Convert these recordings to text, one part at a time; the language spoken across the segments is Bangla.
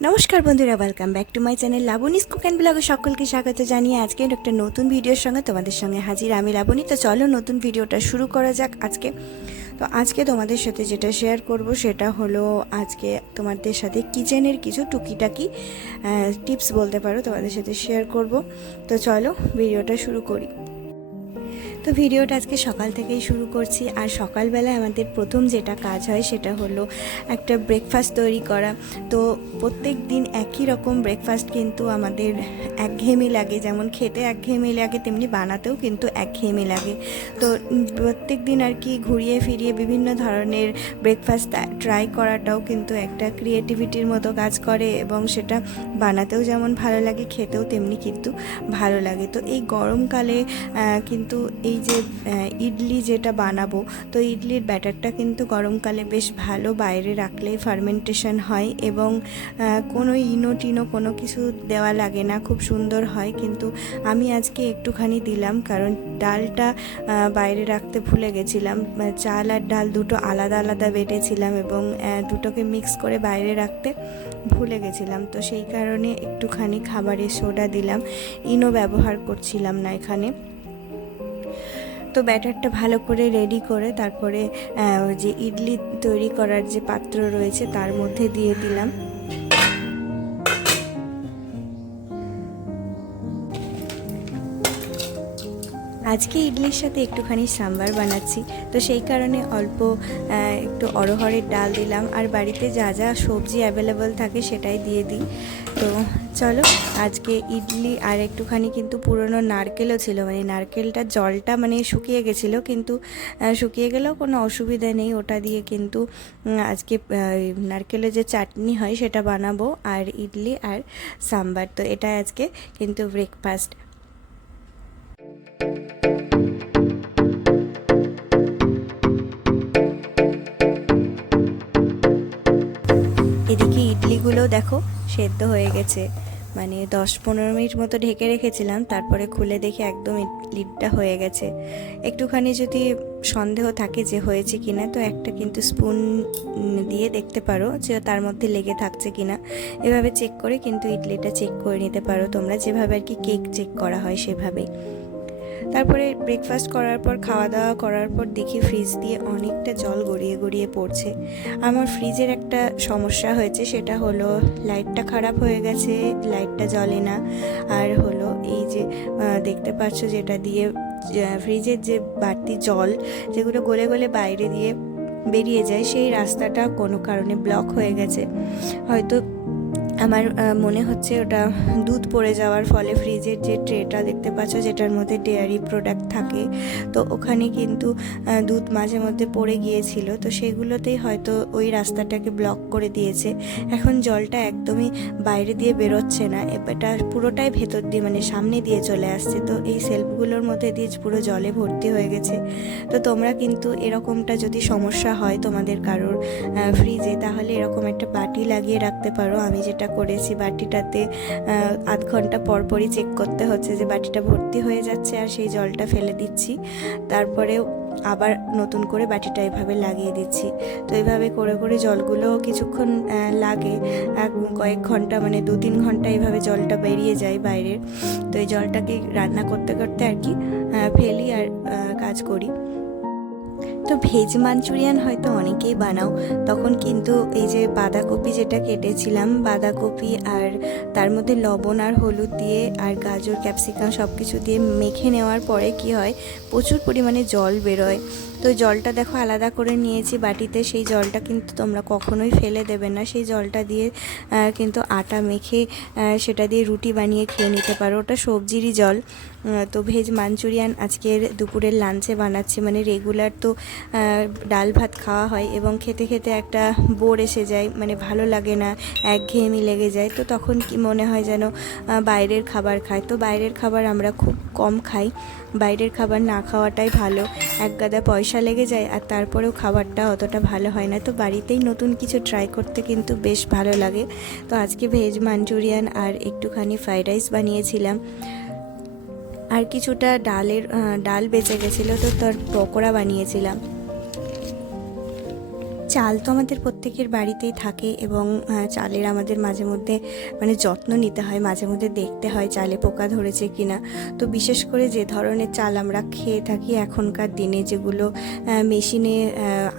নমস্কার বন্ধুরা, welcome back to my channel Labani's cook and ব্লগে সকলকে স্বাগত জানিয়ে আজকে একটা নতুন ভিডিওর সঙ্গে তোমাদের সঙ্গে হাজির আমি লাবণী। তো চলো নতুন ভিডিওটা শুরু করা যাক। আজকে তোমাদের সাথে যেটা শেয়ার করব সেটা হলো আজকে তোমাদের সাথে কিচেনের কিছু টুকিটাকি টিপস বলতে পারো তোমাদের সাথে শেয়ার করব। তো চলো ভিডিওটা শুরু করি। তো ভিডিওটা আজকে সকাল থেকেই শুরু করছি। আর সকালবেলায় আমাদের প্রথম যেটা কাজ হয় সেটা হলো একটা ব্রেকফাস্ট তৈরি করা। তো প্রত্যেক দিন একই রকম ব্রেকফাস্ট কিন্তু আমাদের একঘেয়েমি লাগে, যেমন খেতে একঘেয়েমি লাগে তেমনি বানাতেও কিন্তু একঘেয়েমি লাগে। তো প্রত্যেক দিন আর কি ঘুরিয়ে ফিরিয়ে বিভিন্ন ধরনের ব্রেকফাস্ট ট্রাই করাটাও কিন্তু একটা ক্রিয়েটিভিটির মতো কাজ করে এবং সেটা বানাতেও যেমন ভালো লাগে খেতেও তেমনি কিন্তু ভালো লাগে। তো এই গরমকালে কিন্তু এই যে ইডলি যেটা বানাবো, তো ইডলির ব্যাটারটা কিন্তু গরমকালে বেশ ভালো, বাইরে রাখলেই ফার্মেন্টেশন হয় এবং কোনো ইনো টিনো কোনো কিছু দেওয়া লাগে না, খুব সুন্দর হয়। কিন্তু আমি আজকে একটুখানি দিলাম, কারণ ডালটা বাইরে রাখতে ভুলে গেছিলাম। চাল আর ডাল দুটো আলাদা আলাদা বেটেছিলাম এবং দুটোকে মিক্স করে বাইরে রাখতে ভুলে গেছিলাম। তো সেই কারণে একটুখানি খাবারের সোডা দিলাম, ইনো ব্যবহার করছিলাম না এখানে। তো ব্যাটারটা ভালো করে রেডি করে তারপরে যে ইডলি তৈরি করার যে পাত্র রয়েছে তার মধ্যে দিয়ে দিলাম। আজকে ইডলির সাথে একটুখানি সাম্বার বানাচ্ছি, তো সেই কারণে অল্প একটু অরহরের ডাল দিলাম। আর বাড়িতে যা যা সবজি অ্যাভেলেবল থাকে সেটাই দিয়ে দিই। তো চলো আজকে ইডলি আর একটুখানি কিন্তু পুরনো নারকেলও ছিল, মানে নারকেলটা জলটা মানে শুকিয়ে গেছিলো, কিন্তু শুকিয়ে গেলেও কোনো অসুবিধা নেই, ওটা দিয়ে কিন্তু আজকে নারকেলের যে চাটনি হয় সেটা বানাবো, আর ইডলি আর সাম্বার। তো এটা আজকে কিন্তু ব্রেকফাস্ট। এদিকে ইডলিগুলো দেখো সেদ্ধ হয়ে গেছে, মানে 10-15 মিনিট মতো ঢেকে রেখেছিলাম, তারপরে খুলে দেখে একদম লিডটা হয়ে গেছে। একটুখানি যদি সন্দেহ থাকে যে হয়েছে কিনা, তো একটা কিন্তু স্পুন দিয়ে দেখতে পারো যে তার মধ্যে লেগে থাকছে কিনা। এভাবে চেক করে কিন্তু ইডলিটা চেক করে নিতে পারো তোমরা, যেভাবে আর কি কেক চেক করা হয় সেভাবেই। তারপরে ব্রেকফাস্ট করার পর খাওয়া দাওয়া করার পর দেখি ফ্রিজ দিয়ে অনেকটা জল গড়িয়ে গড়িয়ে পড়ছে। আমার ফ্রিজের একটা সমস্যা হয়েছে, সেটা হলো লাইটটা খারাপ হয়ে গেছে, লাইটটা জ্বলে না। আর হলো এই যে দেখতে পাচ্ছ যেটা দিয়ে ফ্রিজের যে বাড়তি জল যেগুলো গলে গলে বাইরে দিয়ে বেরিয়ে যায়, সেই রাস্তাটা কোনো কারণে ব্লক হয়ে গেছে। হয়তো আমার মনে হচ্ছে ওটা দুধ পড়ে যাওয়ার ফলে ফ্রিজের যে ট্রেটা দেখতে পাচ্ছ যেটার মধ্যে ডেয়ারি প্রোডাক্ট থাকে, তো ওখানে কিন্তু দুধ মাঝে মধ্যে পড়ে গিয়েছিল, তো সেগুলোতেই হয়তো ওই রাস্তাটাকে ব্লক করে দিয়েছে। এখন জলটা একদমই বাইরে দিয়ে বেরোচ্ছে না, এটা পুরোটাই ভেতর দিয়ে মানে সামনে দিয়ে চলে আসছে। তো এই সেলফগুলোর মধ্যে দিয়ে পুরো জলে ভর্তি হয়ে গেছে। তো তোমরা কিন্তু এরকমটা যদি সমস্যা হয় তোমাদের কারোর ফ্রিজে, তাহলে এরকম একটা বাটি লাগিয়ে রাখতে পারো। আমি যেটা করেছি, বাটিটাতে আধ ঘন্টা পরপরই চেক করতে হচ্ছে যে বাটিটা ভর্তি হয়ে যাচ্ছে, আর সেই জলটা ফেলে দিচ্ছি, তারপরে আবার নতুন করে বাটিটা এভাবে লাগিয়ে দিচ্ছি। তো এইভাবে করে করে জলগুলো কিছুক্ষণ লাগে, কয়েক ঘন্টা মানে 2-3 ঘন্টা এইভাবে জলটা বেরিয়ে যায় বাইরের। তো এই জলটাকে রান্না করতে করতে আর কি ফেলি আর কাজ করি। তো ভেজ মাঞ্চুরিয়ান হয়তো অনেকেই বানাও, তখন কিন্তু এই যে বাঁধাকপি যেটা কেটেছিলাম, বাঁধাকপি আর তার মধ্যে লবণ আর হলুদ দিয়ে আর গাজর ক্যাপসিকাম সব কিছু দিয়ে মেখে নেওয়ার পরে কি হয়, প্রচুর পরিমাণে জল বেরোয়। তো জলটা দেখো আলাদা করে নিয়েছি বাটিতে, সেই জলটা কিন্তু তোমরা কখনোই ফেলে দেবে না। সেই জলটা দিয়ে কিন্তু আটা মেখে সেটা দিয়ে রুটি বানিয়ে খেয়ে নিতে পারো, ওটা সবজিরই জল। তো ভেজ মাঞ্চুরিয়ান আজকের দুপুরের লাঞ্চে বানাচ্ছি, মানে রেগুলার তো কিন্তু ডাল ভাত খাওয়া হয় এবং খেতে খেতে একটা বোর এসে যায়, মানে ভালো লাগে না, একঘেয়েমি লেগে যায়। তো তখন কি মনে হয় যেন বাইরের খাবার খাই। তো বাইরের খাবার আমরা খুব কম খাই, বাইরের খাবার না খাওয়াটাই ভালো। এক গাদা পয়সা লেগে যায় আর তারপরেও খাবারটা অতটা ভালো হয় না। তো বাড়িতেই নতুন কিছু ট্রাই করতে কিন্তু বেশ ভালো লাগে। তো আজকে ভেজ মাঞ্চুরিয়ান আর একটুখানি ফ্রাইড রাইস বানিয়েছিলাম, আর কিছুটা ডাল বেঁচে গেছিলো, তো তার পকোড়া বানিয়েছিলাম। চাল তো আমাদের প্রত্যেকের বাড়িতেই থাকে এবং চালের আমাদের মাঝে মধ্যে মানে যত্ন নিতে হয়, মাঝে মধ্যে দেখতে হয় চালে পোকা ধরেছে কিনা। তো বিশেষ করে যে ধরনের চাল আমরা খেয়ে থাকি এখনকার দিনে, যেগুলো মেশিনে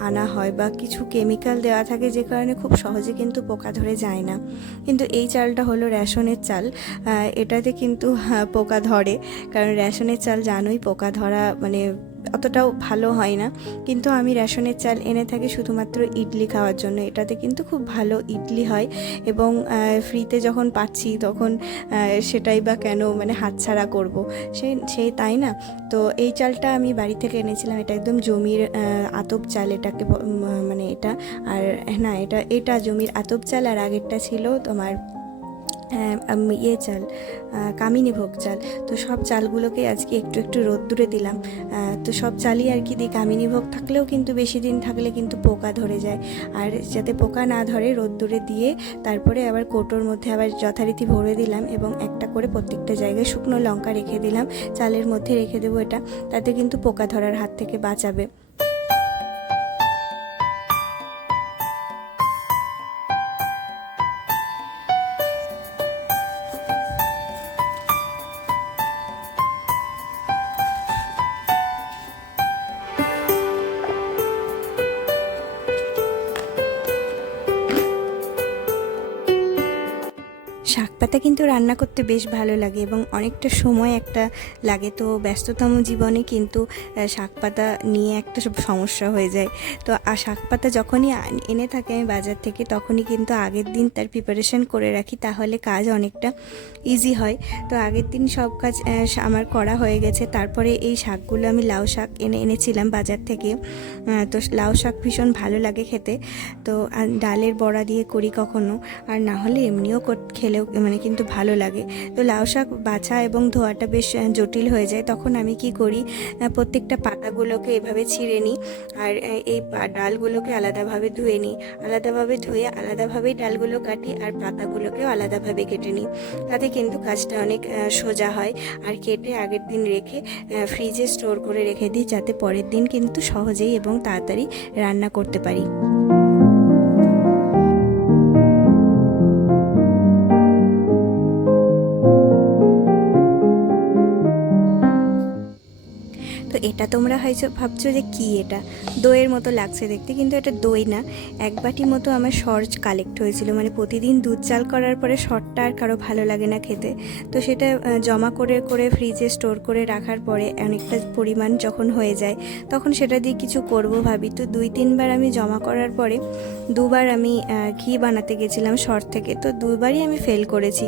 আনা হয় বা কিছু কেমিক্যাল দেওয়া থাকে, যে কারণে খুব সহজে কিন্তু পোকা ধরে যায় না। কিন্তু এই চালটা হলো রেশনের চাল, এটাতে কিন্তু পোকা ধরে, কারণ রেশনের চাল জানোই পোকা ধরা মানে অতটাও ভালো হয় না। কিন্তু আমি রেশনের চাল এনে থাকি শুধুমাত্র ইডলি খাওয়ার জন্য, এটাতে কিন্তু খুব ভালো ইডলি হয় এবং ফ্রিতে যখন পাচ্ছি তখন সেটাই বা কেন মানে হাতছাড়া করবো, সেই তাই না। তো এই চালটা আমি বাড়ি থেকে এনেছিলাম, এটা একদম জমির আতপ চাল এটাকে মানে এটা, আর না এটা জমির আতপ চাল, আর আগেরটা ছিল তোমার চাল, কামিনী ভোগ চাল। তো সব চালগুলোকে আজকে একটু একটু রোদ্দুরে দিলাম। তো সব চালই আর কি দিই, কামিনী ভোগ থাকলেও কিন্তু বেশি দিন থাকলে কিন্তু পোকা ধরে যায়, আর যাতে পোকা না ধরে রোদ্দুরে দিয়ে তারপরে আবার কৌটোর মধ্যে আবার যথারীতি ভরে দিলাম এবং একটা করে প্রত্যেকটা জায়গায় শুকনো লঙ্কা রেখে দিলাম, চালের মধ্যে রেখে দেবো এটা, তাতে কিন্তু পোকা ধরার হাত থেকে বাঁচাবে। শাক পাতা কিন্তু রান্না করতে বেশ ভালো লাগে এবং অনেকটা সময় একটা লাগে। তো ব্যস্ততম জীবনে কিন্তু শাক পাতা নিয়ে একটা সব সমস্যা হয়ে যায়। তো শাক পাতা যখনই এনে থাকি আমি বাজার থেকে, তখনই কিন্তু আগের দিন তার প্রিপারেশন করে রাখি, তাহলে কাজ অনেকটা ইজি হয়। তো আগের দিন সব কাজ আমার করা হয়ে গেছে। তারপরে এই শাকগুলো আমি লাউ শাক এনেছিলাম বাজার থেকে। তো লাউ শাক ভীষণ ভালো লাগে খেতে। তো ডালের বড়া দিয়ে করি কখনো, আর না হলে এমনিও খেলেও মানে কিন্তু ভালো লাগে। তো লাউ শাক বাছা এবং ধোয়াটা বেশ জটিল হয়ে যায়, তখন আমি কি করি, প্রত্যেকটা পাতাগুলোকে এভাবে ছিঁড়ে নিই আর এই ডালগুলোকে আলাদাভাবে ধুয়ে নিই, আলাদাভাবে ধুয়ে আলাদাভাবেই ডালগুলো কাটি আর পাতাগুলোকেও আলাদাভাবে কেটে নিই। তাতে কিন্তু কাজটা অনেক সোজা হয়। আর কেটে আগের দিন রেখে ফ্রিজে স্টোর করে রেখে দিই, যাতে পরের দিন কিন্তু সহজেই এবং তাড়াতাড়ি রান্না করতে পারি। তো এটা তোমরা হয়তো ভাবছো যে কি, এটা দইয়ের মতো লাগছে দেখতে, কিন্তু এটা দই না। এক বাটি মতো আমার সর কালেক্ট হয়েছিল, মানে প্রতিদিন দুধ চাল করার পরে সরটা আর কারো ভালো লাগে না খেতে। তো সেটা জমা করে করে ফ্রিজে স্টোর করে রাখার পরে অনেকটা পরিমাণ যখন হয়ে যায়, তখন সেটা দিয়ে কিছু করব ভাবি। তো 2-3 বার আমি জমা করার পরে 2বার আমি ঘি বানাতে গেছিলাম সর থেকে, তো 2বারই আমি ফেল করেছি।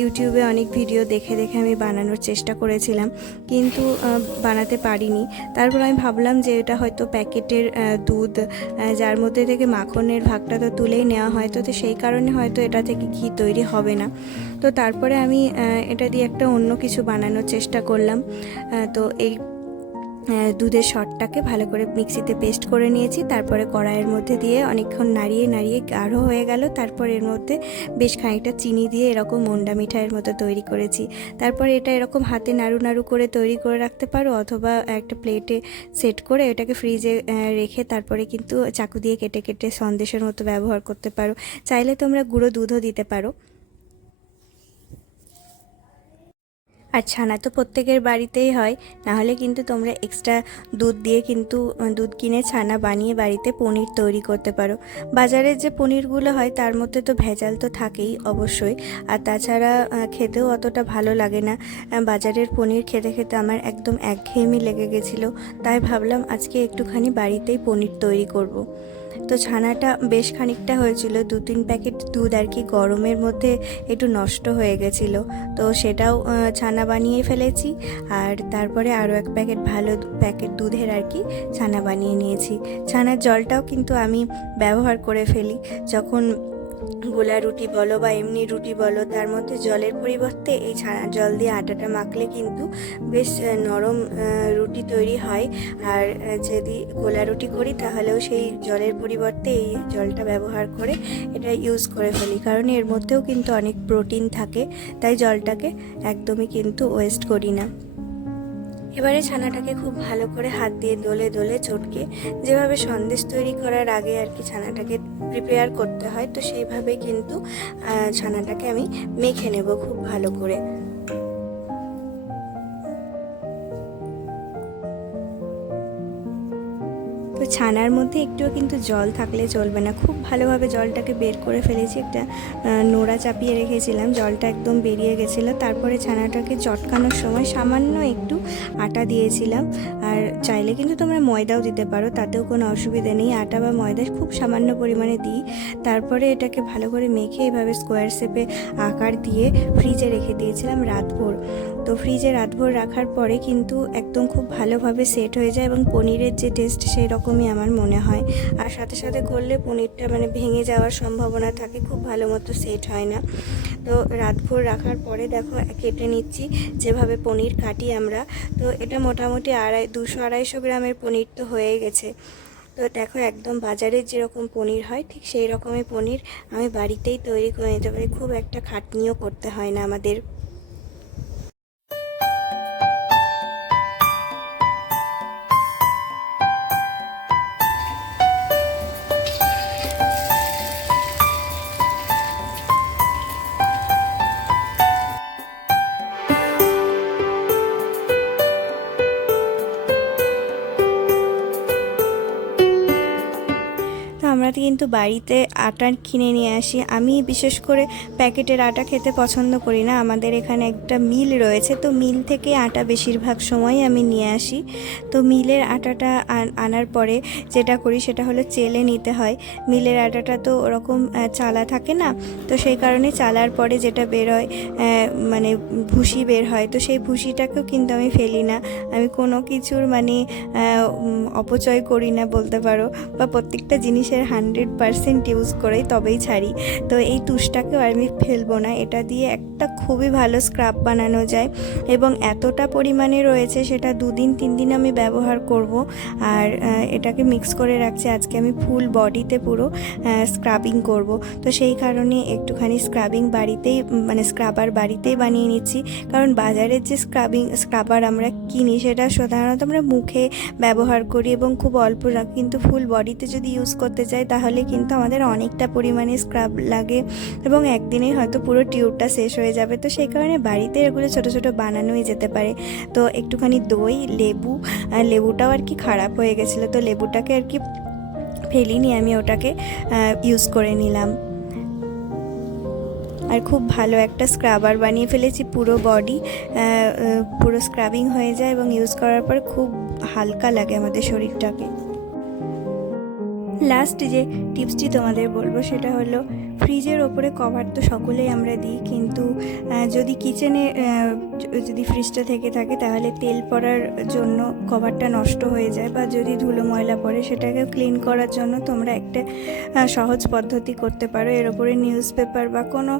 ইউটিউবে অনেক ভিডিও দেখে দেখে আমি বানানোর চেষ্টা করেছিলাম, কিন্তু বানাতে পারিনি। তারপর আমি ভাবলাম যে এটা হয়তো প্যাকেটের দুধ, যার মধ্যে থেকে মাখনের ভাগটা তো তুলেই নেওয়া হয়, তো সেই কারণে হয়তো এটা থেকে ঘি তৈরি হবে না। তো তারপরে আমি এটা দিয়ে একটা অন্য কিছু বানানোর চেষ্টা করলাম। তো এই দুধের সরটাকে ভালো করে মিক্সিতে পেস্ট করে নিয়েছি, তারপরে কড়াইয়ের মধ্যে দিয়ে অনেকক্ষণ নাড়িয়ে নাড়িয়ে গাঢ় হয়ে গেল। তারপর এর মধ্যে বেশ খানিকটা চিনি দিয়ে এরকম মন্ডা মিঠাইয়ের মতো তৈরি করেছি। তারপর এটা এরকম হাতে নাড়ু নাড়ু করে তৈরি করে রাখতে পারো, অথবা একটা প্লেটে সেট করে এটাকে ফ্রিজে রেখে তারপরে কিন্তু চাকু দিয়ে কেটে কেটে সন্দেশের মতো ব্যবহার করতে পারো। চাইলে তোমরা গুঁড়ো দুধও দিতে পারো। আর ছানা তো প্রত্যেকের বাড়িতেই হয়, নাহলে কিন্তু তোমরা এক্সট্রা দুধ দিয়ে কিন্তু দুধ কিনে ছানা বানিয়ে বাড়িতে পনির তৈরি করতে পারো। বাজারের যে পনিরগুলো হয় তার মধ্যে তো ভেজাল তো থাকেই অবশ্যই, আর তাছাড়া খেতেও অতটা ভালো লাগে না। বাজারের পনির খেতে খেতে আমার একদম একঘেয়েমি লেগে গেছিলো, তাই ভাবলাম আজকে একটুখানি বাড়িতেই পনির তৈরি করব। তো ছানাটা বেশ খানিকটা হয়েছিল, 2-3 প্যাকেট দুধ আর কি গরমের মধ্যে একটু নষ্ট হয়ে গেছিলো, তো সেটাও ছানা বানিয়ে ফেলেছি। আর তারপরে আরও 1 প্যাকেট ভালো প্যাকেট দুধের আর কি ছানা বানিয়ে নিয়েছি। ছানার জলটাও কিন্তু আমি ব্যবহার করে ফেলি যখন গোলা রুটি বলো বা এমনি রুটি বলো, তার মধ্যে জলের পরিবর্তে এই ছানার জল দিয়ে আটাটা মাখলে কিন্তু বেশ নরম রুটি তৈরি হয়। আর যদি গোলা রুটি করি তাহলেও সেই জলের পরিবর্তে এই জলটা ব্যবহার করে এটা ইউজ করে ফেলি, কারণ এর মধ্যেও কিন্তু অনেক প্রোটিন থাকে, তাই জলটাকে একদমই কিন্তু ওয়েস্ট করি না। এবারে ছানাটাকে খুব ভালো করে হাত দিয়ে দোলে দোলে চটকে, যেভাবে সন্দেশ তৈরি করার আগে আর কি ছানাটাকে প্রিপেয়ার করতে হয়, তো সেইভাবে কিন্তু ছানাটাকে আমি মেখে নেব খুব ভালো করে। তো ছানার মধ্যে একটুও কিন্তু জল থাকলে চলবে না, খুব ভালোভাবে জলটাকে বের করে ফেলেছি। একটা নোড়া চাপিয়ে রেখেছিলাম, জলটা একদম বেরিয়ে গেছিলো। তারপরে ছানাটাকে চটকানোর সময় সামান্য একটু আটা দিয়েছিলাম, আর চাইলে কিন্তু তোমরা ময়দাও দিতে পারো, তাতেও কোনো অসুবিধা নেই। আটা বা ময়দা খুব সামান্য পরিমাণে দিই। তারপরে এটাকে ভালো করে মেখে এভাবে স্কোয়ার শেপে আকার দিয়ে ফ্রিজে রেখে দিয়েছিলাম রাতভর। তো ফ্রিজে রাতভর রাখার পরে কিন্তু একদম খুব ভালোভাবে সেট হয়ে যায়, এবং পনিরের যে টেস্ট সেই রকমই আমার মনে হয়। আর সাথে সাথে করলে পনিরটা মানে ভেঙে যাওয়ার সম্ভাবনা থাকে, খুব ভালো মতো সেট হয় না। তো রাতভর রাখার পরে দেখো কেটে নিচ্ছি যেভাবে পনির কাটি আমরা। তো এটা মোটামুটি 200-250 গ্রামের পনির তো হয়ে গেছে। তো দেখো একদম বাজারের যেরকম পনির হয় ঠিক সেই রকমই পনির আমি বাড়িতেই তৈরি করে নিতে পারি, খুব একটা খাটনিও করতে হয় না আমাদের। আমরা কিন্তু বাড়িতে আটা কিনে নিয়ে আসি। আমি বিশেষ করে প্যাকেটের আটা খেতে পছন্দ করি না, আমাদের এখানে একটা মিল রয়েছে, তো মিল থেকে আটা বেশিরভাগ সময় আমি নিয়ে আসি। তো মিলের আটাটা আনার পরে যেটা করি সেটা হলো চেলে নিতে হয়। মিলের আটাটা তো ওরকম চালা থাকে না, তো সেই কারণে চালার পরে যেটা বের হয় মানে ভুসি বের হয়, তো সেই ভুসিটাকেও কিন্তু আমি ফেলি না। আমি কোনো কিছুর মানে অপচয় করি না বলতে পারো, বা প্রত্যেকটা জিনিসের 100% ইউজ করেই তবেই ছাড়ি। তো এই তুষটাকেও আমি ফেলবো না, এটা দিয়ে একটা খুবই ভালো স্ক্রাব বানানো যায়, এবং এতটা পরিমাণে রয়েছে সেটা 2-3 দিন আমি ব্যবহার করব। আর এটাকে মিক্স করে রাখছি, আজকে আমি ফুল বডিতে পুরো স্ক্রাবিং করব। তো সেই কারণে একটুখানি স্ক্রাবিং বাড়িতেই মানে স্ক্রাবার বাড়িতেই বানিয়ে নিচ্ছি, কারণ বাজারের যে স্ক্রাবার আমরা কিনি সেটা সাধারণত আমরা মুখে ব্যবহার করি এবং খুব অল্প, কিন্তু ফুল বডিতে যদি ইউজ করতে চাই তাহলে কিন্তু আমাদের অনেকটা পরিমাণে স্ক্রাব লাগে, এবং একদিনেই হয়তো পুরো টিউবটা শেষ হয়ে যাবে। তো সেই কারণে বাড়িতে এগুলো ছোটো ছোটো বানানোই যেতে পারে। তো একটুখানি দই, লেবুটাও আর কি খারাপ হয়ে গেছিলো, তো লেবুটাকে আর কি ফেলিনি, আমি ওটাকে ইউজ করে নিলাম। আর খুব ভালো একটা স্ক্রাবার বানিয়ে ফেলেছি, পুরো বডি পুরো স্ক্রাবিং হয়ে যায়, এবং ইউজ করার পর খুব হালকা লাগে আমাদের শরীরটাকে। লাস্ট যে টিপসটি তোমাদের বলবো সেটা হলো ফ্রিজের ওপরে কভার তো সকলেই আমরা দিই, কিন্তু যদি কিচেনে যদি ফ্রিজটা থেকে থাকে তাহলে তেল পড়ার জন্য কভারটা নষ্ট হয়ে যায়, বা যদি ধুলো ময়লা পড়ে সেটাকে ক্লিন করার জন্য তোমরা একটা সহজ পদ্ধতি করতে পারো। এর ওপরে নিউজ পেপার বা কোনো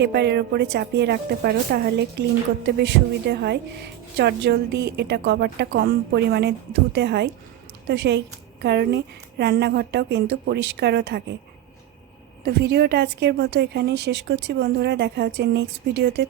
পেপার এর ওপরে চাপিয়ে রাখতে পারো, তাহলে ক্লিন করতে বেশ সুবিধে হয়। চটজলদি এটা কভারটা কম পরিমাণে ধুতে হয়, তো সেই কারণে রান্নাঘরটাও কিন্তু পরিষ্কারও থাকে। তো ভিডিওটা আজকের মতো এখানেই শেষ করছি বন্ধুরা, দেখা হচ্ছে নেক্সট ভিডিওতে।